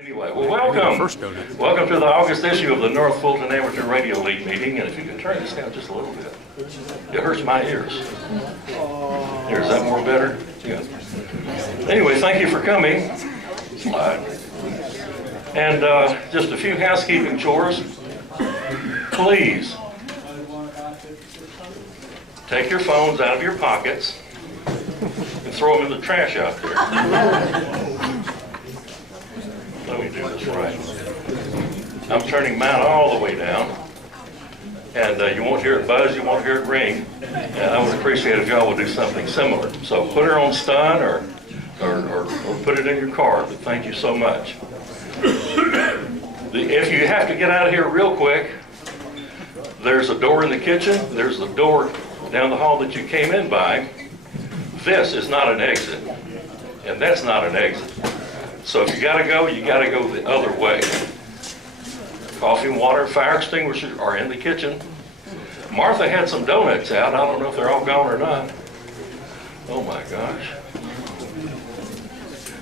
Anyway, well, welcome. Welcome to the August issue of the North Fulton Amateur Radio League meeting. And if you can turn this down just a little bit, it hurts my ears. Here, is that more better? Yeah. Anyway, thank you for coming. Slide. And just a few housekeeping chores. Please take your phones out of your pockets and throw them in the trash out there. Let me do this right. I'm turning mine all the way down. And you won't hear it buzz, you won't hear it ring. And I would appreciate if y'all would do something similar. So put her on stun or put it in your car, but thank you so much. If you have to get out of here real quick, there's a door in the kitchen, there's the door down the hall that you came in by. This is not an exit, and that's not an exit. So if you gotta go the other way. Coffee and water, fire extinguishers are in the kitchen. Martha had some donuts out. I don't know if they're all gone or not. Oh my gosh.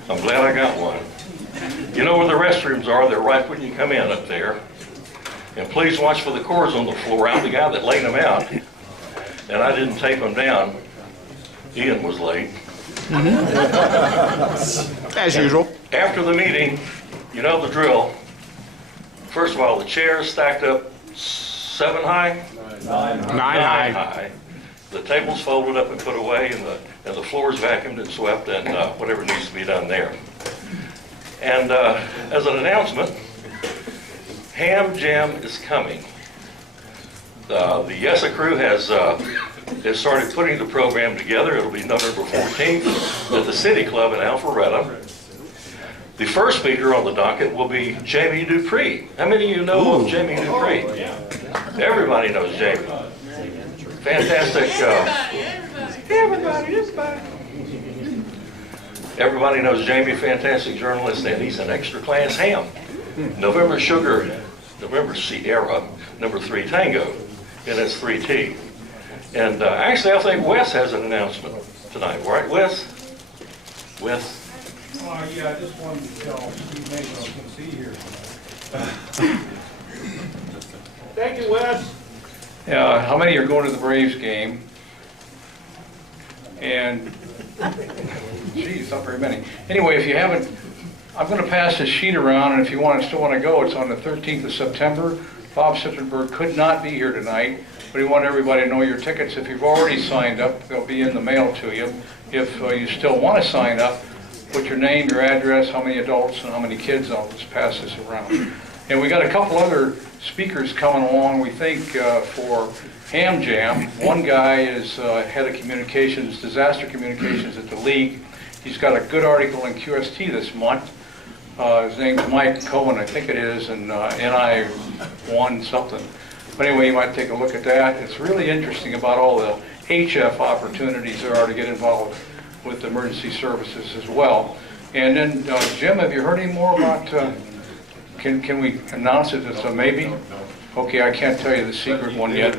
I'm glad I got one. You know where the restrooms are? They're right when you come in up there. And please watch for the cords on the floor. I'm the guy that laid them out, and I didn't tape them down. Ian was late. As usual. After the meeting, you know the drill. First of all, the chairs stacked up 7 high? 9 high. The tables folded up and put away, and the floors vacuumed and swept, and whatever needs to be done there. And as an announcement, Ham Jam is coming. The Yesa crew has started putting the program together. It'll be November 14th at the City Club in Alpharetta. The first speaker on the docket will be Jamie Dupree. How many of you know of Jamie Dupree? Everybody knows Jamie. Fantastic. Everybody knows Jamie, fantastic journalist, and he's an extra class ham. November Sierra, number 3 Tango, and it's 3T. And actually, I think Wes has an announcement tonight, right, Wes? Wes? Yeah, I just wanted to tell Steve Mason can see here. Thank you, Wes. How many are going to the Braves game? And, geez, not very many. Anyway, if you haven't, I'm going to pass this sheet around, and if you still want to go, it's on the 13th of September. Bob Sittenberg could not be here tonight, but he wanted everybody to know your tickets. If you've already signed up, they'll be in the mail to you. If you still want to sign up, put your name, your address, how many adults and how many kids. I'll just pass this around. And we got a couple other speakers coming along, we think, for Ham Jam. One guy is head of communications, disaster communications at the League. He's got a good article in QST this month. His name's Mike Cohen, I think it is, and NI1 something. But anyway, you might take a look at that. It's really interesting about all the HF opportunities there are to get involved with emergency services as well. And then, Jim, have you heard any more about, can we announce it as a maybe? Okay, I can't tell you the secret one yet,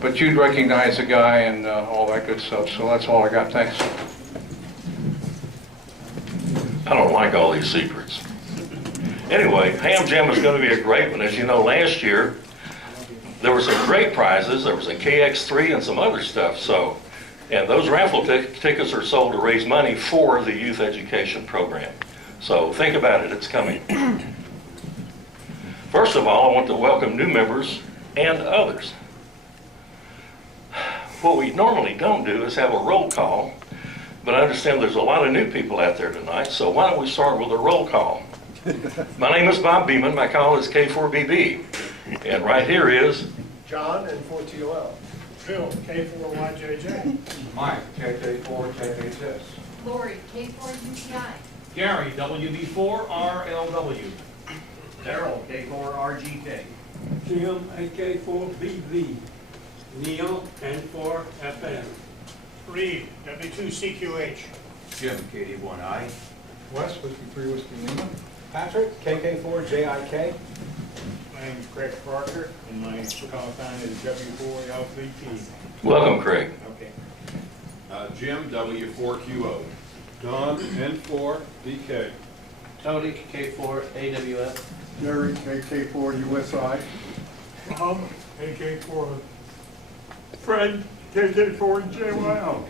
but you'd recognize the guy and all that good stuff, so that's all I got, thanks. I don't like all these secrets. Anyway, Ham Jam is going to be a great one. As you know, last year, there were some great prizes. There was a KX3 and some other stuff, so. And those raffle tickets are sold to raise money for the youth education program. So think about it, it's coming. First of all, I want to welcome new members and others. What we normally don't do is have a roll call, but I understand there's a lot of new people out there tonight, so why don't we start with a roll call? My name is Bob Beeman, my call is K4BB, and right here is John, N4TOL. Phil, K4YJJ. Mike, KK4JHS. Lori, K4UTI. Gary, WB4RLW. Daryl, K4RGK. Jim, AK4BV. Neil, N4FN. Reed, W2CQH. Jim, KD1I. Wes, Whiskey 3 Whiskey Lima. Patrick, KK4JIK. My name is Craig Parker, and my call sign is W4L3T. welcome, Craig. Okay. Jim, W4QO. Don, N4DK. Tony, K4AWS. Jerry, KK4 USI. Bob, AK4. Fred, KK4 JYL.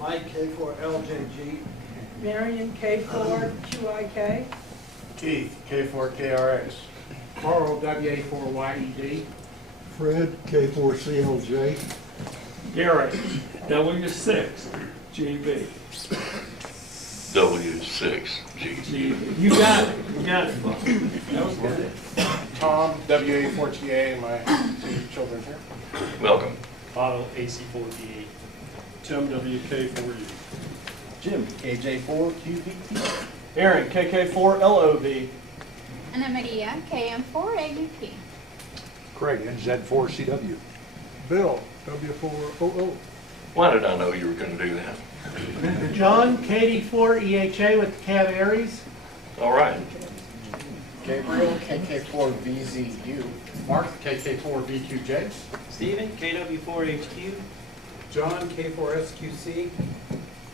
Mike, K4LJG. Marion, K4 QIK. Keith, K4KRX. Carl, WA4YED. Fred, K4CLJ. Gary, W6 GB. W6G. GB. You got it, Bob. That was good. Tom, WA4TA, my two children here. Welcome. Bottle AC4DA. Tim, WK4U. Jim, KJ4QVT. Aaron, KK4LOV. Ana Maria, KM4AUP. Craig, NZ4CW. Bill, W400. Why did I know you were going to do that? John, KD4EHA with the Cab Aries. All right. Gabriel, KK4VZU. Mark, KK4VQJ. Steven, KW4HQ. John, K4SQC.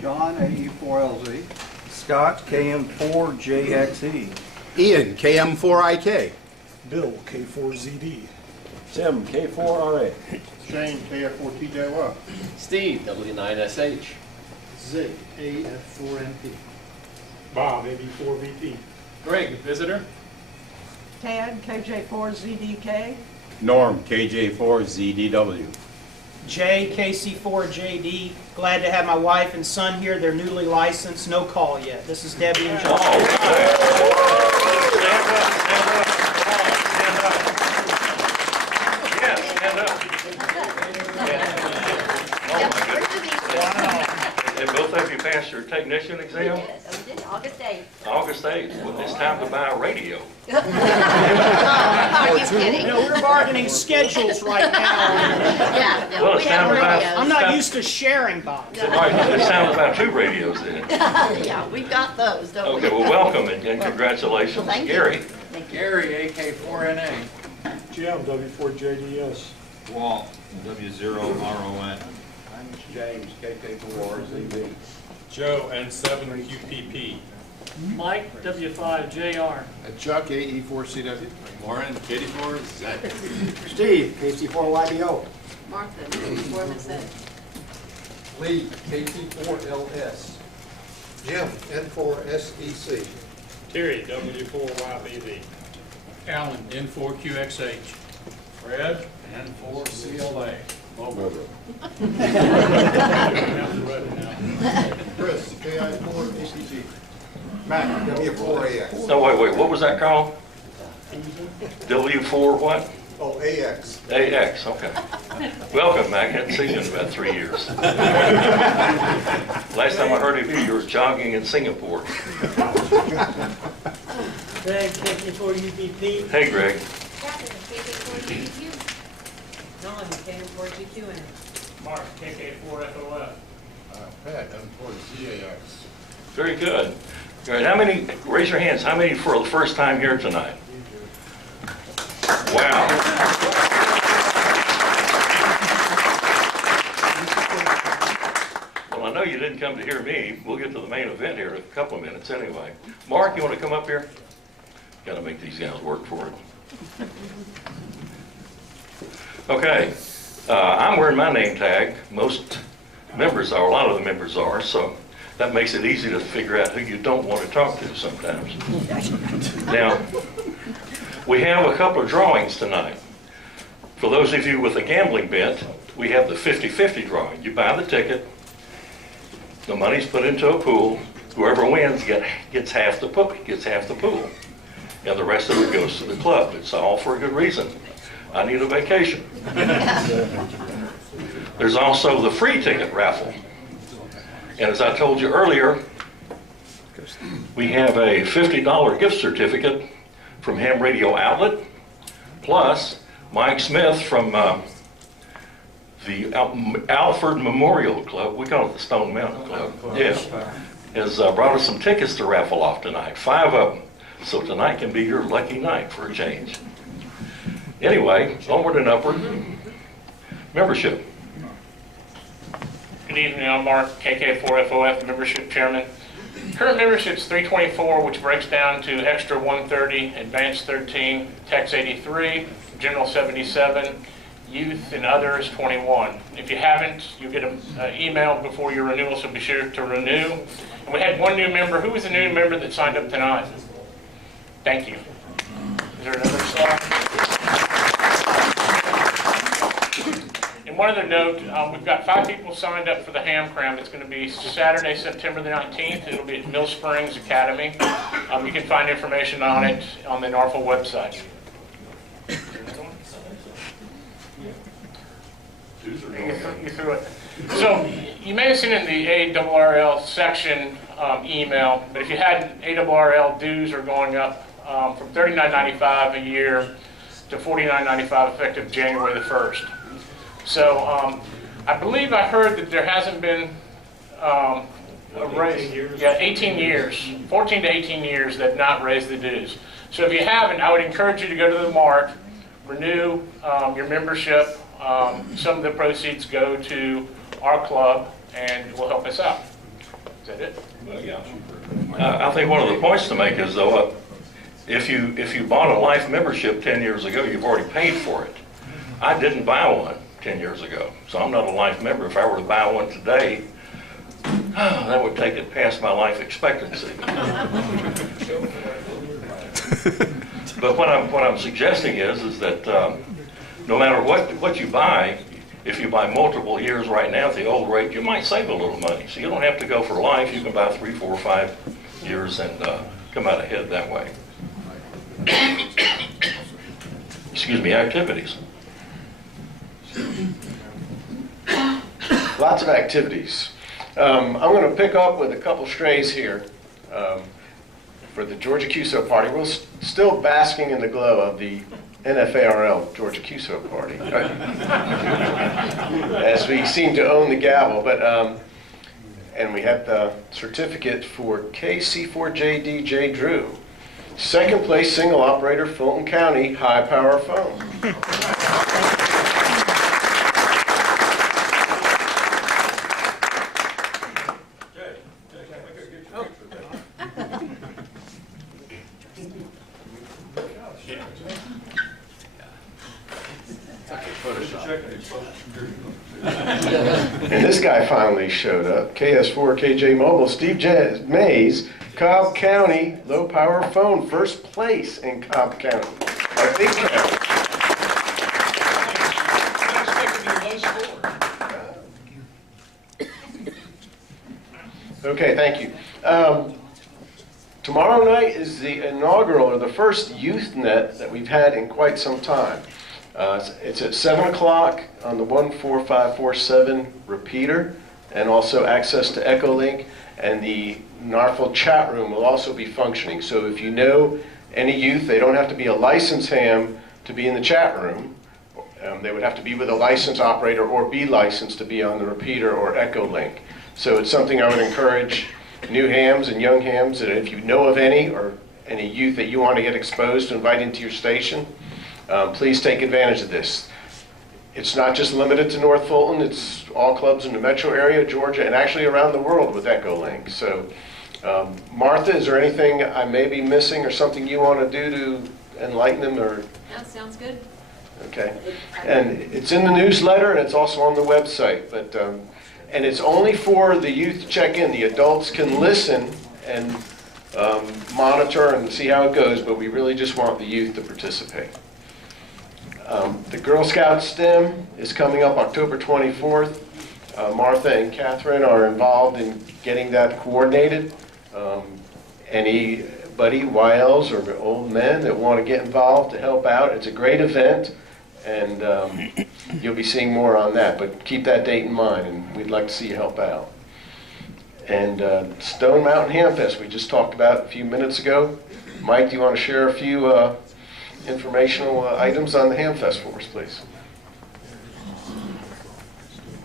John, AE4LZ. Scott, KM4JXE. Ian, KM4IK. Bill, K4ZD. Tim, K4RA. Shane, KF4TJY. Steve, W9SH. Zig, AF4MP. Bob, AB4VP. Greg, Visitor. Tad, KJ4ZDK. Norm, KJ4ZDW. Jay, KC4JD. Glad to have my wife and son here. They're newly licensed. No call yet. This is Debbie and John. Stand up, stand up, come on, stand up. Yes, stand up. Oh my goodness. And both of you passed your technician exam? Yes, we did, August 8th. August 8th. Well, it's time to buy a radio. Are you kidding? You know, we're bargaining schedules right now. Yeah, Well, we it's have time to buy- radios. I'm not used to sharing, Bob. Right, it's time to buy 2 radios then. Yeah, we've got those, don't we? Okay, well, welcome and congratulations. Well, thank you. Gary. Thank you. Gary, AK4NA. Jim, W4JDS. Walt, W0RON. I'm James, KK4RZB. Joe, N7QPP. Mike, W5JR. Chuck, AE4CW. Lauren, KD4Z. Steve, KC4YBO. Martha, KC4 Message. Lee, KT4LS. Jim, N4SEC. Terry, W4YBV. Alan, N4QXH. Fred, N4CLA. Chris, KI4ACG. Matt, W4AX. No, wait, what was that called? W4 what? Oh, AX. AX, okay. Welcome, Mac. Hadn't seen you in about 3 years. Last time I heard of you, you were jogging in Singapore. Greg, KK4UPP. Hey, Greg. Catherine, KK4GQ. Don, KM4GQN. Mark, KK4FOF. Pat, N4ZAX. Very good. All right, how many, raise your hands, how many for the first time here tonight? Wow. Well, I know you didn't come to hear me. We'll get to the main event here in a couple of minutes anyway. Mark, you want to come up here? Got to make these guys work for it. Okay, I'm wearing my name tag. Most members are, a lot of the members are, so that makes it easy to figure out who you don't want to talk to sometimes. Now, we have a couple of drawings tonight. For those of you with a gambling bent, we have the 50-50 drawing. You buy the ticket, the money's put into a pool, whoever wins gets half the pool, and the rest of it goes to the club. It's all for a good reason. I need a vacation. There's also the free ticket raffle. And as I told you earlier, we have a $50 gift certificate from Ham Radio Outlet, plus Mike Smith from the Alford Memorial Club, we call it the Stone Mountain Club, yeah, has brought us some tickets to raffle off tonight, 5 of them. So tonight can be your lucky night for a change. Anyway, onward and upward. Membership. Good evening, I'm Mark, KK4FOF Membership Chairman. Current membership's 324, which breaks down to extra 130, advanced 13, techs 83, general 77, youth and others 21. If you haven't, you get an email before your renewal, so be sure to renew. And we had one new member. Who was the new member that signed up tonight? Thank you. Is there another slide? And one other note, we've got 5 people signed up for the Ham Cram. It's going to be Saturday, September the 19th. It'll be at Mill Springs Academy. You can find information on it on the NFARL website. You threw it. So you may have seen in the ARRL section email, but if you hadn't, ARRL dues are going up from $39.95 a year to $49.95 effective January the 1st. So I believe I heard that there hasn't been a raise. Yeah, 18 years, 14 to 18 years they've not raised the dues. So if you haven't, I would encourage you to go to the MART, renew your membership. Some of the proceeds go to our club and will help us out. Is that it? Well, yeah. I think one of the points to make is, though, if you bought a life membership 10 years ago, you've already paid for it. I didn't buy one 10 years ago, so I'm not a life member. If I were to buy one today, that would take it past my life expectancy. But what I'm suggesting is that no matter what you buy, if you buy multiple years right now at the old rate, you might save a little money. So you don't have to go for life. You can buy 3, 4, 5 years and come out ahead that way. Excuse me, activities. Lots of activities. I'm going to pick up with a couple strays here for the Georgia QSO party. We're still basking in the glow of the NFARL Georgia QSO party, as we seem to own the gavel. But and we have the certificate for KC4JD J. Drew, second place single operator, Fulton County, high power phone. And this guy finally showed up. KS4 KJ Mobile, Steve Mays, Cobb County, low power phone, first place in Cobb County. Our big county. Okay, thank you. Tomorrow night is the inaugural, or the first youth net that we've had in quite some time. It's at 7 o'clock on the 14547 repeater, and also access to Echolink, and the NFARL chat room will also be functioning. So if you know any youth, they don't have to be a licensed ham to be in the chat room. They would have to be with a licensed operator or be licensed to be on the repeater or Echolink. So it's something I would encourage new hams and young hams, that if you know of any, or any youth that you want to get exposed to invite into your station, please take advantage of this. It's not just limited to North Fulton, it's all clubs in the metro area, Georgia, and actually around the world with Echolink. So, Martha, is there anything I may be missing or something you want to do to enlighten them? Or? That sounds good. Okay. And it's in the newsletter and it's also on the website. But and it's only for the youth to check in. The adults can listen and monitor and see how it goes, but we really just want the youth to participate. The Girl Scout STEM is coming up October 24th. Martha and Catherine are involved in getting that coordinated. Anybody, YLs or old men that want to get involved to help out, it's a great event, and you'll be seeing more on that, but keep that date in mind, and we'd like to see you help out. And Stone Mountain Ham Fest, we just talked about a few minutes ago. Mike, do you want to share a few informational items on the Ham Fest for us, please?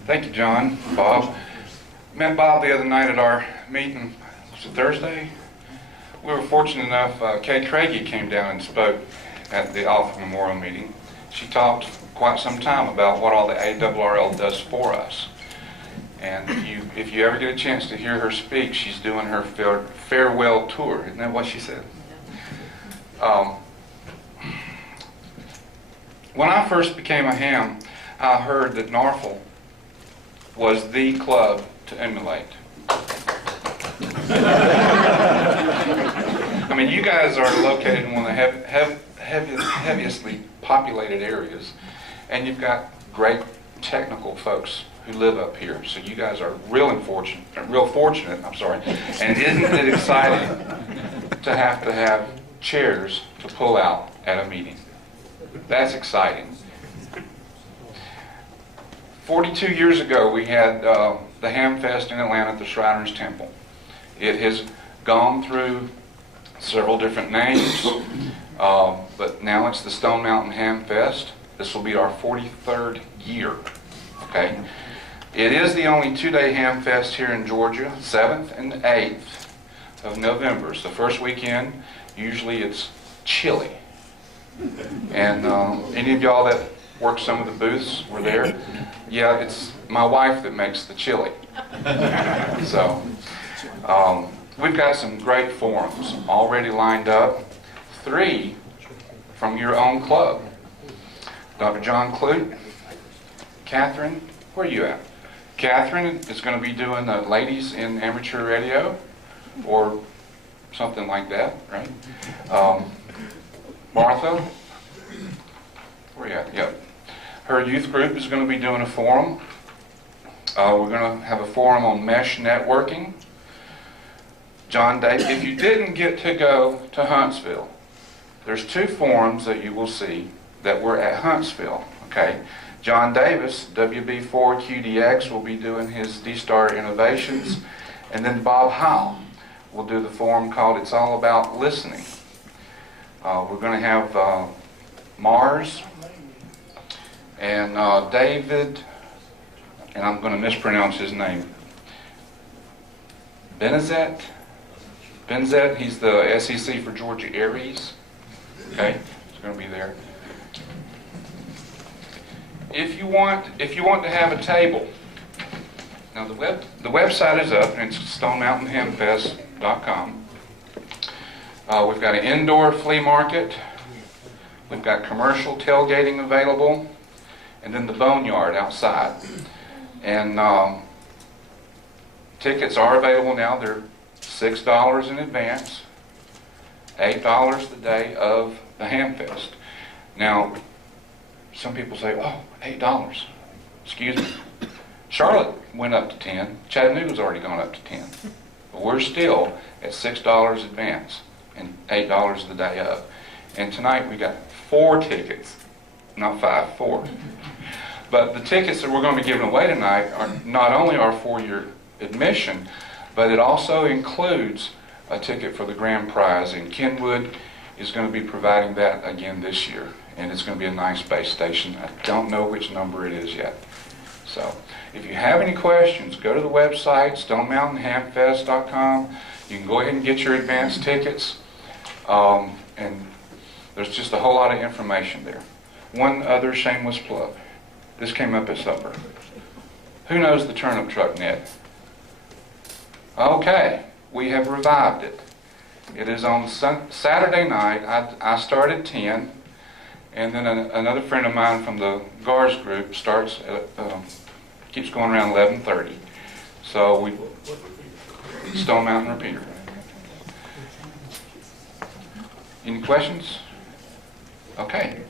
Thank you, John. Bob. Met Bob the other night at our meeting. Was it Thursday? We were fortunate enough, Kay Craigie came down and spoke at the Alpha Memorial meeting. She talked quite some time about what all the ARRL does for us. And if you ever get a chance to hear her speak, she's doing her farewell tour. Isn't that what she said? When I first became a ham, I heard that NFARL was the club to emulate. I mean, you guys are located in one of the heaviestly populated areas, and you've got great technical folks who live up here. So you guys are real fortunate, and isn't it exciting to have chairs to pull out at a meeting? That's exciting. 42 years ago, we had the Ham Fest in Atlanta at the Shriners Temple. It has gone through several different names, but now it's the Stone Mountain Ham Fest. This will be our 43rd year. Okay, it is the only two-day Ham Fest here in Georgia, 7th and 8th of November. It's the first weekend. Usually it's chilly. And any of y'all that work some of the booths were there? Yeah, it's my wife that makes the chili. So we've got some great forums already lined up. 3 from your own club. Dr. John Clute, Catherine, where are you at? Catherine is going to be doing the Ladies in Amateur Radio, or something like that, right? Martha, where are you at? Yep. Her youth group is going to be doing a forum. We're going to have a forum on mesh networking. John Dave, if you didn't get to go to Huntsville, there's 2 forums that you will see that were at Huntsville. Okay, John Davis, WB4QDX, will be doing his D-Star Innovations, and then Bob Howell will do the forum called It's All About Listening. We're going to have Mars and David, and I'm going to mispronounce his name, Benzet, he's the SEC for Georgia Aries. Okay, he's going to be there. If you want to have a table, now the website is up, and it's stonemountainhamfest.com. We've got an indoor flea market. We've got commercial tailgating available, and then the boneyard outside. And tickets are available now. They're $6 in advance, $8 the day of the Ham Fest. Now, some people say, "Oh, $8. Excuse me. Charlotte went up to 10. Chattanooga's already gone up to 10. But we're still at $6 advance and $8 the day of. And tonight we got 4 tickets, not 5, 4. But the tickets that we're going to be giving away tonight are not only our 4-year admission, but it also includes a ticket for the grand prize. And Kenwood is going to be providing that again this year. And it's going to be a nice base station. I don't know which number it is yet. So if you have any questions, go to the website, stonemountainhamfest.com. You can go ahead and get your advance tickets. And there's just a whole lot of information there. One other shameless plug. This came up at supper. Who knows the turnip truck net? Okay, we have revived it. It is on Saturday night. I start at 10, and then another friend of mine from the GARS group starts at, keeps going around 11:30. So we, Stone Mountain Repeater. Any questions? Okay.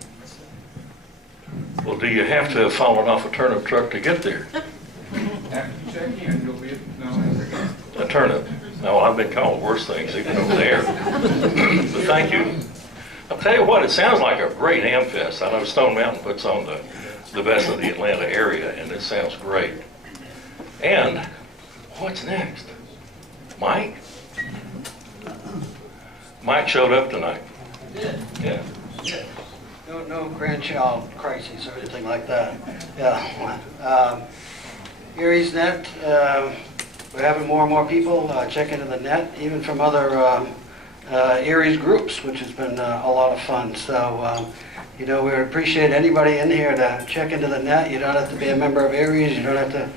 Well, do you have to have fallen off a turnip truck to get there? After you check in, you'll be A turnip. No, I've been called worse things even over there. But thank you. I'll tell you what, it sounds like a great Ham Fest. I know Stone Mountain puts on the best of the Atlanta area, and it sounds great. And what's next? Mike? Mike showed up tonight. Yeah. No grandchild crises or anything like that. Yeah. Erie's Net, we're having more and more people check into the net, even from other Erie's groups, which has been a lot of fun. So, you know, we appreciate anybody in here to check into the net. You don't have to be a member of Erie's. You don't have to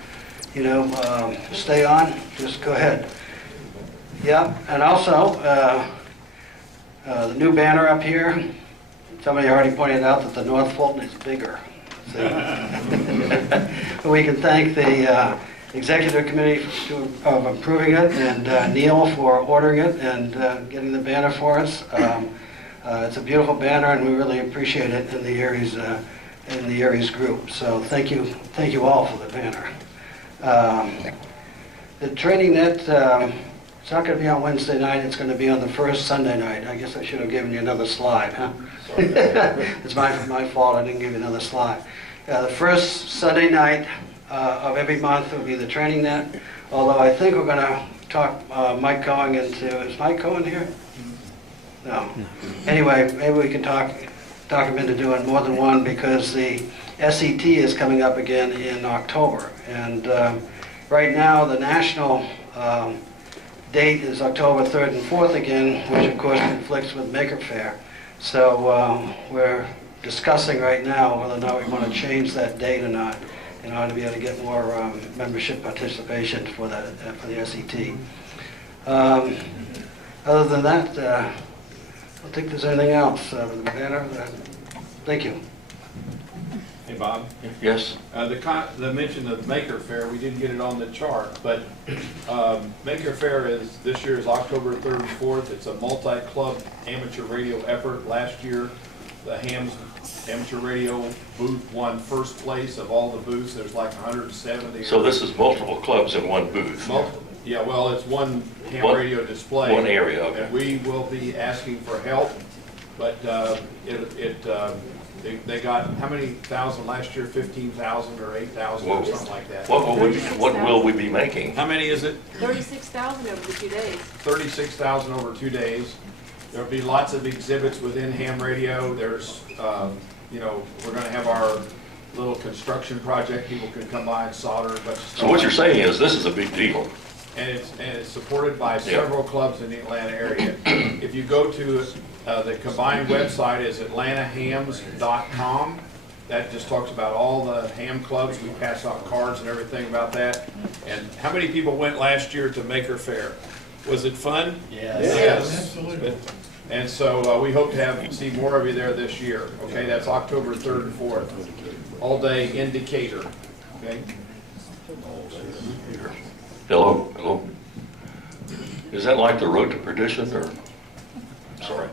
stay on, just go ahead. Yeah, and also, the new banner up here, somebody already pointed out that the North Fulton is bigger. We can thank the executive committee of approving it, and Neil for ordering it and getting the banner for us. It's a beautiful banner, and we really appreciate it in the Aries group. So thank you all for the banner. The training net, it's not going to be on Wednesday night. It's going to be on the first Sunday night. I guess I should have given you another slide, huh? It's my fault. I didn't give you another slide. The first Sunday night of every month will be the training net. Although I think we're going to talk Mike Cohen into. Is Mike Cohen here? No. Anyway, maybe we can talk him into doing more than one, because the SET is coming up again in October. And right now, the national date is October 3rd and 4th again, which of course conflicts with Maker Faire. So we're discussing right now whether or not we want to change that date or not in order to be able to get more membership participation for the SET. Other than that, I don't think there's anything else. With the banner, thank you. Hey, Bob. Yes? The mention of Maker Faire, we didn't get it on the chart, but Maker Faire this year is October 3rd and 4th. It's a multi-club amateur radio effort. Last year, the Hams amateur radio booth won first place of all the booths. There's like 170. So this is multiple clubs in one booth? Yeah, well, it's one ham radio display. One area, okay. And we will be asking for help, but they got, how many thousand last year? 15,000 or 8,000 or something like that. What will we be making? How many is it? 36,000 over the 2 days. 36,000 over 2 days. There'll be lots of exhibits within ham radio. There's, we're going to have our little construction project. People can come by and solder a bunch of stuff. So what you're saying is this is a big deal. And it's supported by several clubs in the Atlanta area. If you go to the combined website is atlantahams.com. That just talks about all the ham clubs. We pass out cards and everything about that. And how many people went last year to Maker Faire? Was it fun? Yes. Absolutely. And so we hope to see more of you there this year. Okay, that's October 3rd and 4th. All day indicator. Okay. Hello? Is that like the road to perdition, or? Sorry.